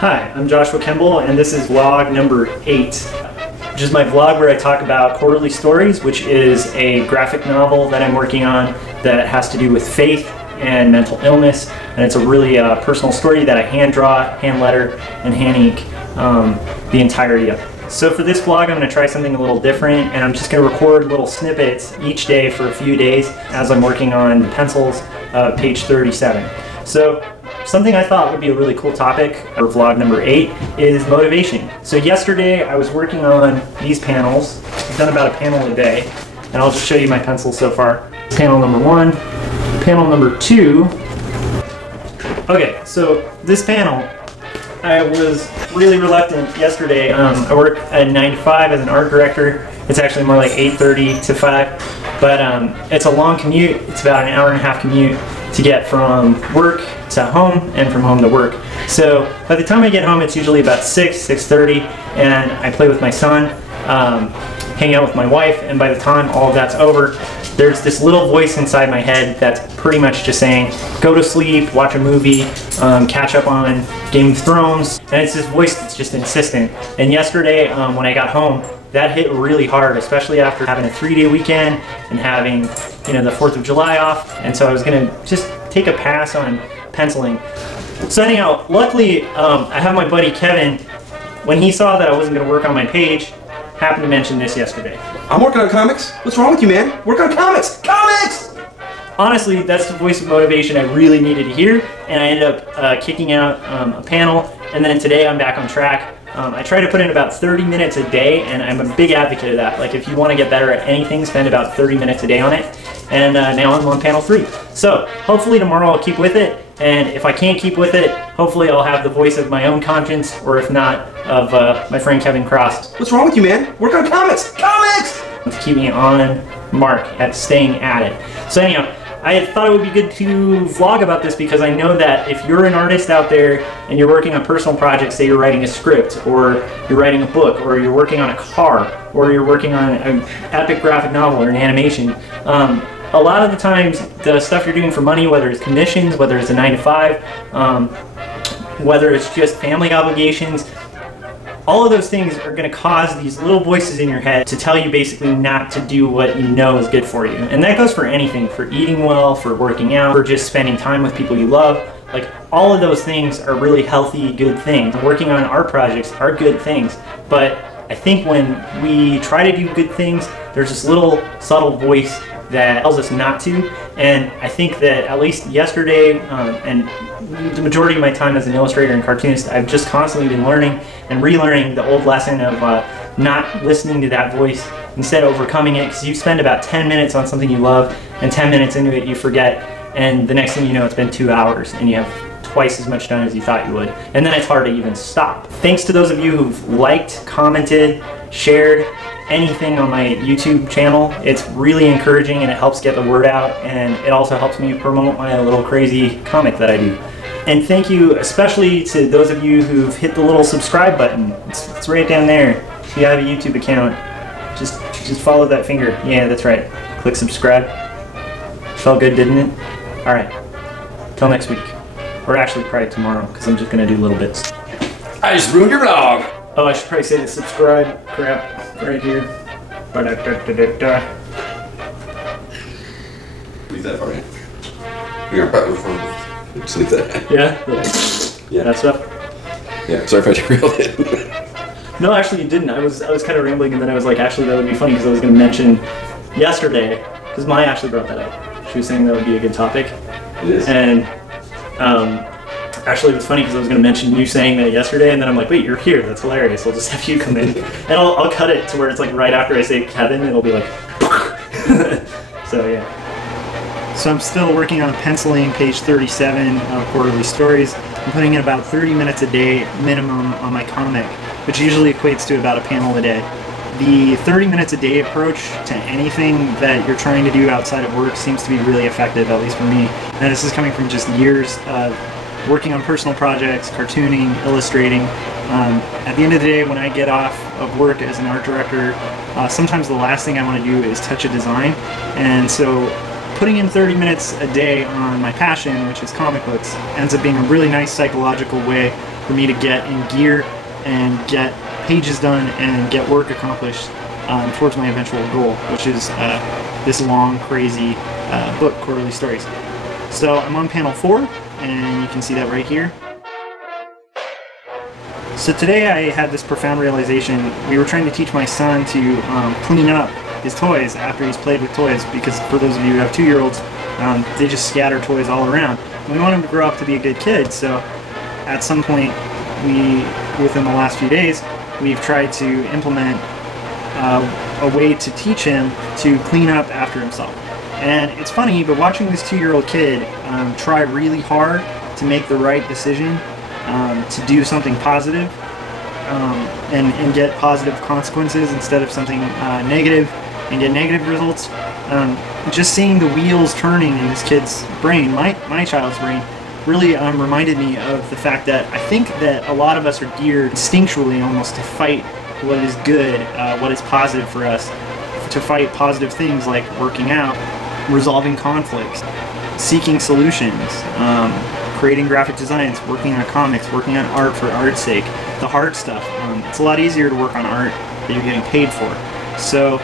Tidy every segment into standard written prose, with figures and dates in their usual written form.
Hi, I'm Joshua Kemble, and this is vlog number 8, which is my vlog where I talk about Quarterly Stories, which is a graphic novel that I'm working on that has to do with faith and mental illness, and it's a really personal story that I hand draw, hand letter, and hand ink the entirety of. So for this vlog, I'm going to try something a little different, and I'm just going to record little snippets each day for a few days as I'm working on the pencils, page 37. So something I thought would be a really cool topic for vlog number 8 is motivation. So yesterday I was working on these panels. I've done about a panel a day, and I'll just show you my pencils so far. Panel number 1, panel number 2. Okay, so this panel, I was really reluctant yesterday. I work at 9 to 5 as an art director. It's actually more like 8:30 to 5, but it's a long commute. It's about an hour and a half commute to get from work to home and from home to work. So by the time I get home, it's usually about 6:30, and I play with my son, hang out with my wife, and by the time all of that's over, there's this little voice inside my head that's pretty much just saying, go to sleep, watch a movie, catch up on Game of Thrones, and it's this voice that's just insistent. And yesterday, when I got home, that hit really hard, especially after having a 3-day weekend and having, the 4th of July off, and so I was gonna just take a pass on penciling. So anyhow, luckily, I have my buddy Kevin. When he saw that I wasn't gonna work on my page, happened to mention this yesterday. I'm working on comics. What's wrong with you, man? Work on comics! Comics! Honestly, that's the voice of motivation I really needed to hear, and I ended up kicking out a panel, and then today I'm back on track. I try to put in about 30 minutes a day, and I'm a big advocate of that. Like, if you want to get better at anything, spend about 30 minutes a day on it. And now I'm on panel 3. So hopefully tomorrow I'll keep with it, and if I can't keep with it, hopefully I'll have the voice of my own conscience, or if not, of my friend Kevin Cross. What's wrong with you, man? Work on comics! Comics! To keep me on mark at staying at it. So anyhow, I thought it would be good to vlog about this because I know that if you're an artist out there and you're working on personal projects, say you're writing a script, or you're writing a book, or you're working on a car, or you're working on an epic graphic novel or an animation, a lot of the times the stuff you're doing for money, whether it's commissions, whether it's a 9 to 5, whether it's just family obligations, all of those things are going to cause these little voices in your head to tell you basically not to do what you know is good for you. And that goes for anything, for eating well, for working out, for just spending time with people you love. Like, all of those things are really healthy, good things. Working on art projects are good things. But I think when we try to do good things, there's this little subtle voice that tells us not to. And I think that at least yesterday, and the majority of my time as an illustrator and cartoonist, I've just constantly been learning and relearning the old lesson of not listening to that voice, instead overcoming it, because you spend about 10 minutes on something you love, and 10 minutes into it you forget, and the next thing you know it's been 2 hours and you have twice as much done as you thought you would, and then it's hard to even stop. Thanks to those of you who've liked, commented, shared anything on my YouTube channel. It's really encouraging, and it helps get the word out, and it also helps me promote my little crazy comic that I do. And thank you especially to those of you who've hit the little subscribe button. It's right down there. If you have a YouTube account, just follow that finger. Yeah, that's right. Click subscribe. Felt good, didn't it? Alright. Till next week. Or actually probably tomorrow, because I'm just going to do little bits. I just ruined your vlog! Oh, I should probably say the subscribe crap right here. Leave that for me. Just leave that. Yeah? Yeah. That stuff? Yeah, sorry if I derailed it. No, actually you didn't. I was kind of rambling, and then I was like, actually that would be funny, because I was going to mention yesterday, because Maya actually brought that up. She was saying that would be a good topic. It is. And actually it was funny because I was going to mention you saying that yesterday, and then I'm like, wait, you're here, that's hilarious, I'll just have you come in. And I'll cut it to where it's like right after I say Kevin, it'll be like so yeah. So I'm still working on penciling page 37 of Quarterly Stories. I'm putting in about 30 minutes a day minimum on my comic, which usually equates to about a panel a day. The 30 minutes a day approach to anything that you're trying to do outside of work seems to be really effective, at least for me. And this is coming from just years of working on personal projects, cartooning, illustrating. At the end of the day, when I get off of work as an art director, sometimes the last thing I want to do is touch a design. And so putting in 30 minutes a day on my passion, which is comic books, ends up being a really nice psychological way for me to get in gear and get pages done and get work accomplished towards my eventual goal, which is this long, crazy book, Quarterly Stories. So I'm on panel 4, and you can see that right here. So today I had this profound realization. We were trying to teach my son to clean up his toys after he's played with toys, because for those of you who have 2-year-olds, they just scatter toys all around. And we want him to grow up to be a good kid, so at some point, within the last few days, we've tried to implement a way to teach him to clean up after himself. And it's funny, but watching this 2-year-old kid try really hard to make the right decision, to do something positive, and get positive consequences instead of something negative, and get negative results. Just seeing the wheels turning in this kid's brain, my child's brain, really reminded me of the fact that I think that a lot of us are geared instinctually almost to fight what is good, what is positive for us, to fight positive things like working out, resolving conflicts, seeking solutions, creating graphic designs, working on comics, working on art for art's sake, the hard stuff. It's a lot easier to work on art that you're getting paid for. So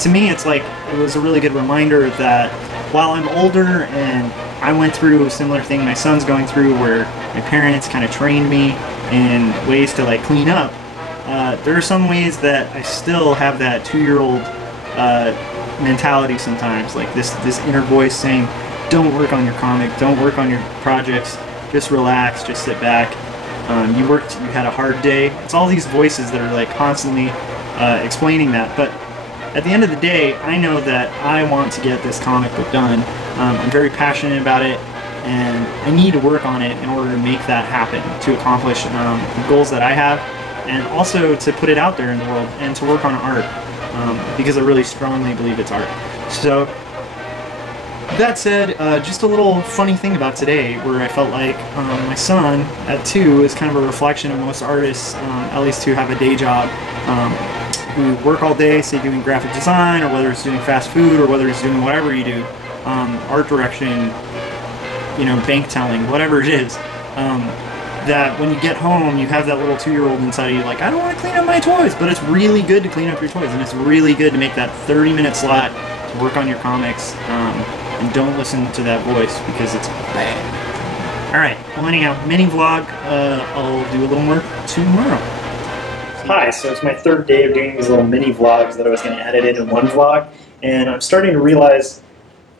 to me, it's like, it was a really good reminder that while I'm older and I went through a similar thing my son's going through, where my parents kind of trained me in ways to like clean up, there are some ways that I still have that 2-year-old mentality sometimes, like this inner voice saying, don't work on your comic, don't work on your projects, just relax, just sit back, you had a hard day. It's all these voices that are like constantly explaining that. But at the end of the day, I know that I want to get this comic book done. I'm very passionate about it, and I need to work on it in order to make that happen, to accomplish the goals that I have, and also to put it out there in the world, and to work on art, because I really strongly believe it's art. So that said, just a little funny thing about today, where I felt like my son at 2 is kind of a reflection of most artists, at least who have a day job, who work all day, say doing graphic design, or whether it's doing fast food, or whether it's doing whatever you do, art direction, bank telling, whatever it is, that when you get home, you have that little 2-year-old inside of you like, I don't want to clean up my toys, but it's really good to clean up your toys, and it's really good to make that 30-minute slot to work on your comics, and don't listen to that voice, because it's bad. Alright, well anyhow, mini vlog, I'll do a little more tomorrow. Hi, so it's my 3rd day of doing these little mini vlogs that I was going to edit into one vlog, and I'm starting to realize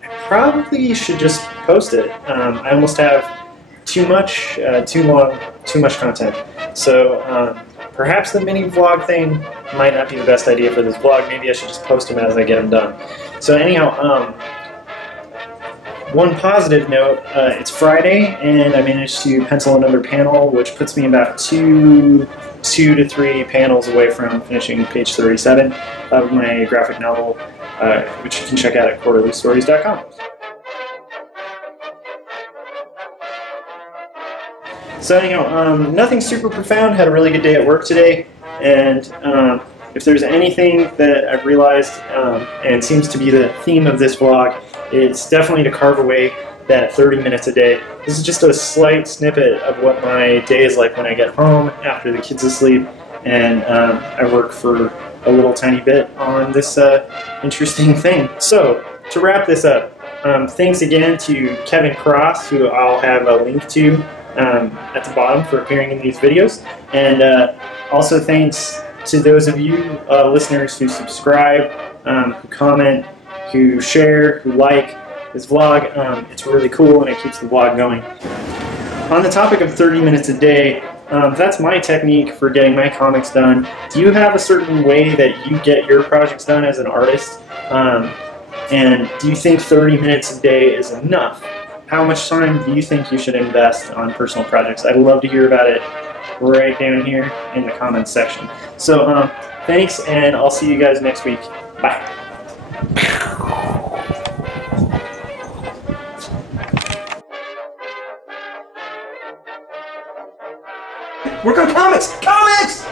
I probably should just post it. I almost have too much, too long, too much content. So perhaps the mini vlog thing might not be the best idea for this vlog. Maybe I should just post them as I get them done. So anyhow, one positive note, it's Friday, and I managed to pencil another panel, which puts me about 2 to 3 panels away from finishing page 37 of my graphic novel, which you can check out at quarterlystories.com. So anyhow, nothing super profound. Had a really good day at work today, and if there's anything that I've realized, and seems to be the theme of this vlog, it's definitely to carve away that 30 minutes a day. This is just a slight snippet of what my day is like when I get home after the kids asleep, and I work for a little tiny bit on this interesting thing. So, to wrap this up, thanks again to Kevin Cross, who I'll have a link to at the bottom for appearing in these videos, and also thanks to those of you listeners who subscribe, who comment, who share, who like this vlog. It's really cool, and it keeps the vlog going. On the topic of 30 minutes a day, that's my technique for getting my comics done. Do you have a certain way that you get your projects done as an artist? And do you think 30 minutes a day is enough? How much time do you think you should invest on personal projects? I'd love to hear about it right down here in the comments section. So thanks, and I'll see you guys next week. Bye. Work on comics! Comics!